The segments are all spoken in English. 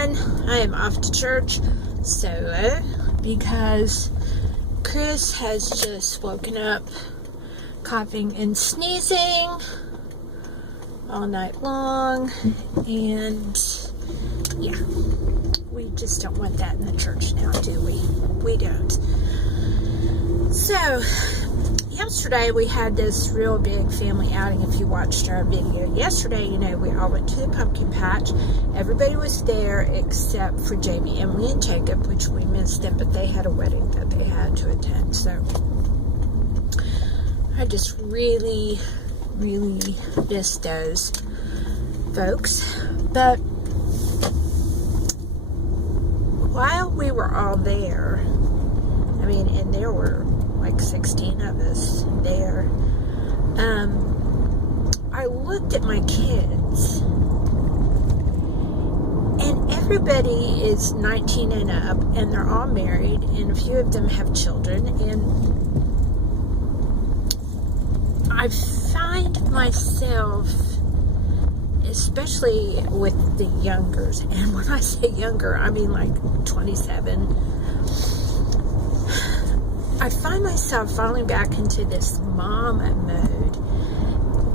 everyone. I am off to church solo because Chris has just woken up coughing and sneezing all night long, and yeah, we just don't want that in the church now, do we? We don't. So yesterday we had this real big family outing. If you watched our video yesterday, you know we all went to the pumpkin patch. Everybody was there except for Jamie, Emily, and Jacob, which we missed them, but they had a wedding that they had to attend. So I just really missed those folks. But while we were all there, I mean, and there were like 16 of us there, I looked at my kids, and everybody is 19 and up, and they're all married, and a few of them have children, and I find myself, especially with the youngers, and when I say younger, I mean like 27, I find myself falling back into this mom mode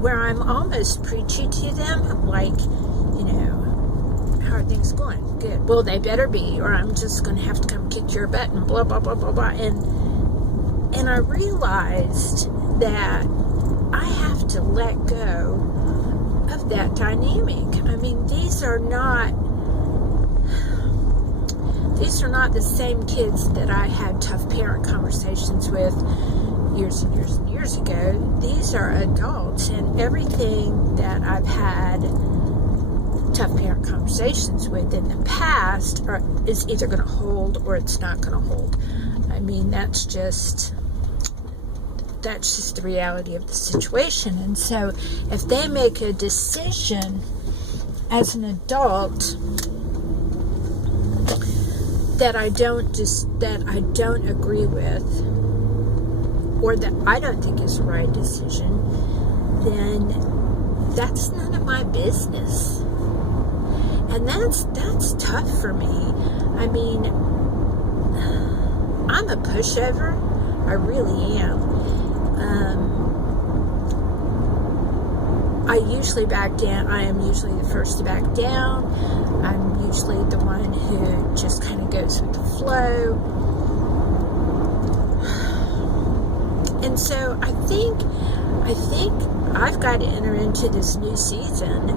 where I'm almost preachy to them, like, you know, how are things going? Good. Well, they better be, or I'm just going to have to come kick your butt and blah, blah, blah, blah, blah. And I realized that I have to let go of that dynamic. I mean, these are not the same kids that I had tough parent conversations with years and years and years ago. These are adults, and everything that I've had tough parent conversations with in the past is either going to hold or it's not going to hold. I mean, that's just the reality of the situation. And so if they make a decision as an adult that I don't agree with, or that I don't think is the right decision, then that's none of my business. And that's tough for me. I mean, I'm a pushover. I really am. I usually back down. I am usually the first to back down. I'm usually the one who just kind of goes with the flow. And so I think I've got to enter into this new season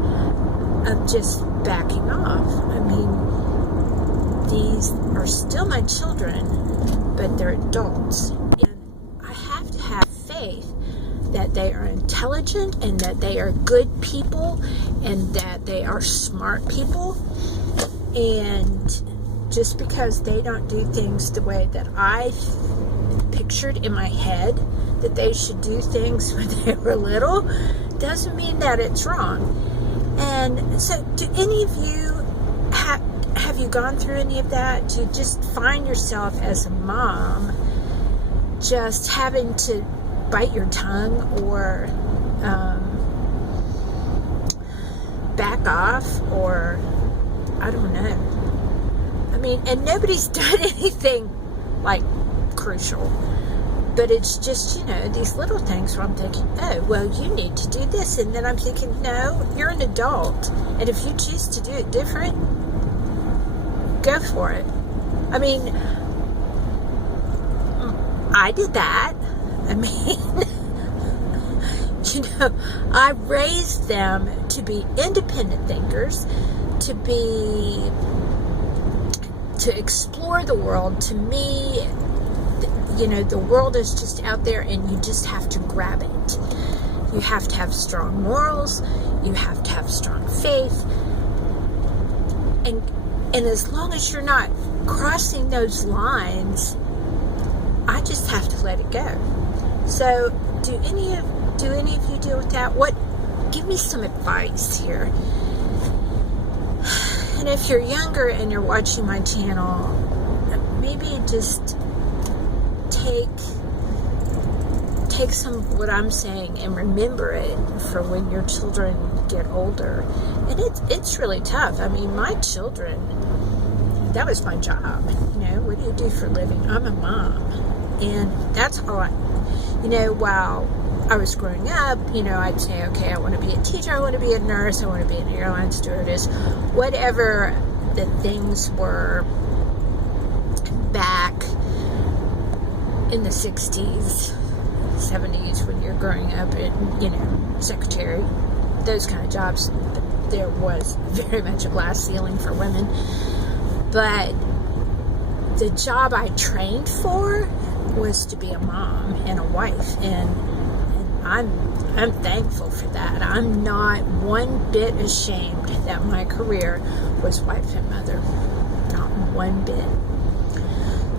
of just backing off. I mean, these are still my children, but they're adults. And I have to have faith that they are intelligent and that they are good people and that they are smart people. And just because they don't do things the way that I pictured in my head that they should do things when they were little, doesn't mean that it's wrong. And so, do any of you have you gone through any of that? Do you just find yourself as a mom just having to bite your tongue or back off, or I don't know. I mean, and nobody's done anything like crucial, but it's just, you know, these little things where I'm thinking, oh, well, you need to do this, and then I'm thinking, no, you're an adult, and if you choose to do it different, go for it. I mean, I did that. I mean, you know, I raised them to be independent thinkers, to explore the world. To me, you know, the world is just out there and you just have to grab it. You have to have strong morals. You have to have strong faith. And as long as you're not crossing those lines, I just have to let it go. So, do any of you deal with that? Give me some advice here. And if you're younger and you're watching my channel, maybe just take some of what I'm saying and remember it for when your children get older. And it's really tough. I mean, my children that was my job. What do you do for a living? I'm a mom. And that's all while I was growing up, I'd say, okay, I want to be a teacher, I want to be a nurse, I want to be an airline stewardess, whatever the things were back in the 60s, 70s when you're growing up, and, secretary, those kind of jobs. There was very much a glass ceiling for women. But the job I trained for was to be a mom and a wife, and I'm thankful for that. I'm not one bit ashamed that my career was wife and mother. Not one bit.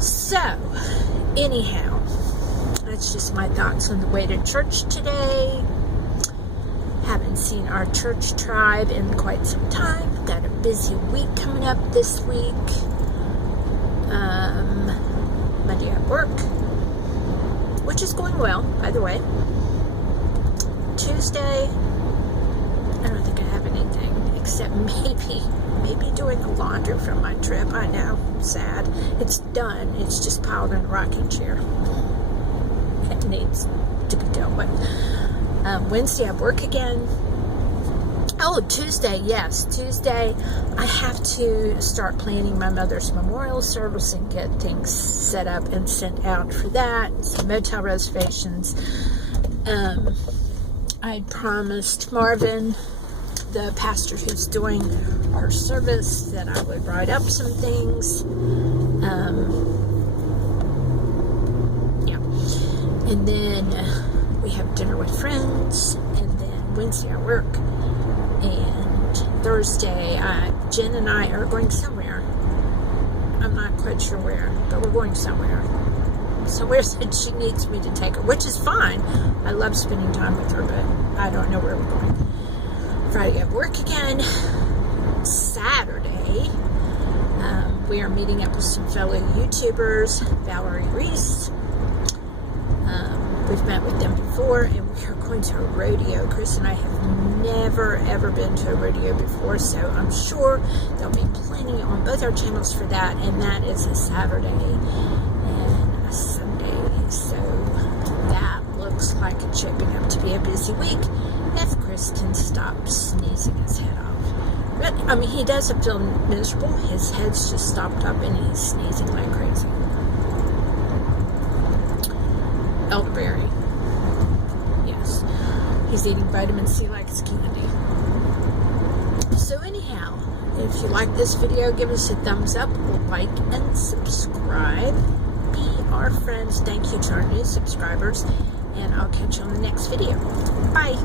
So, anyhow, that's just my thoughts on the way to church today. Haven't seen our church tribe in quite some time. Got a busy week coming up this week. Monday at work, which is going well, by the way. Tuesday, I don't think I have anything except maybe doing the laundry from my trip. I know, sad. It's done. It's just piled in a rocking chair. It needs to be dealt with. Wednesday I work again. Oh, Tuesday, yes. Tuesday, I have to start planning my mother's memorial service and get things set up and sent out for that. Some motel reservations. I promised Marvin, the pastor who's doing her service, that I would write up some things. And then we have dinner with friends. And then Wednesday I work. And Thursday, Jen and I are going somewhere. I'm not quite sure where, but we're going somewhere. Somewhere that she needs me to take her, which is fine. I love spending time with her, but I don't know where we're going. Friday at work again. Saturday, we are meeting up with some fellow YouTubers, Valerie Reese. We've met with them before, and we are going to a rodeo. Chris and I have never, ever been to a rodeo before, so I'm sure there'll be plenty on both our channels for that, and that is a Saturday and a Sunday, so that looks like it's shaping up to be a busy week if Chris can stop sneezing his head off. But, he doesn't feel miserable. His head's just stopped up, and he's sneezing like crazy. Elderberry. Yes. He's eating vitamin C like it's candy. So anyhow, if you like this video, give us a thumbs up, like, and subscribe. Be our friends. Thank you to our new subscribers. And I'll catch you on the next video. Bye.